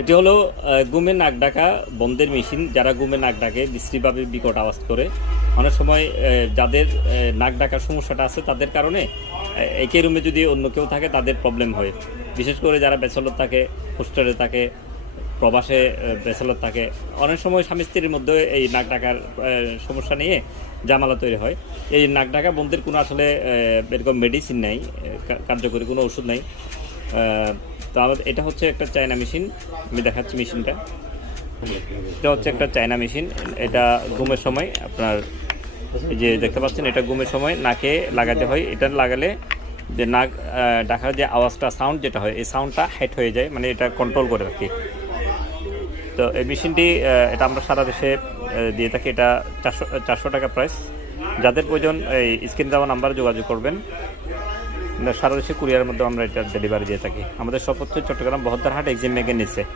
এটি হলো গুমের নাক ডাকা বন্ধের মেশিন। যারা গুমে নাক ডাকে বিশ্রীভাবে বিকট আওয়াজ করে, অনেক সময় যাদের নাক ডাকার সমস্যাটা আছে তাদের কারণে একই রুমে যদি অন্য কেউ থাকে তাদের প্রবলেম হয়। বিশেষ করে যারা ব্যাচেলর থাকে, হোস্টেলে থাকে, প্রবাসে ব্যাচেলর থাকে, অনেক সময় স্বামী স্ত্রীর মধ্যে এই নাক ডাকার সমস্যা নিয়ে জামালা তৈরি হয়। এই নাক ডাকা বন্ধের কোনো আসলে এরকম মেডিসিন নেই, কার্যকরী কোনো ওষুধ নেই। তো আমাদের এটা হচ্ছে একটা চায়না মেশিন। আমি দেখাচ্ছি মেশিনটা। এটা হচ্ছে একটা চায়না মেশিন। এটা ঘুমের সময় আপনার এই যে দেখতে পাচ্ছেন, এটা ঘুমের সময় নাকে লাগাতে হয়। এটা লাগালে যে নাক ডাকার যে আওয়াজটা, সাউন্ড যেটা হয়, এই সাউন্ডটা হেড হয়ে যায়, মানে এটা কন্ট্রোল করে রাখি। তো এই মেশিনটি এটা আমরা সারা দেশে দিয়ে থাকি। এটা 400 টাকা প্রাইস। যাদের প্রয়োজন এই স্ক্রিন দেওয়া নাম্বারে যোগাযোগ করবেন। সারা দেশে কুরিয়ারের মধ্যে আমরা এটা ডেলিভারি দিয়ে থাকি। আমাদের সব হচ্ছে চট্টগ্রাম বহদ্দারহাট এক্সিম ব্যাংকের নিচে।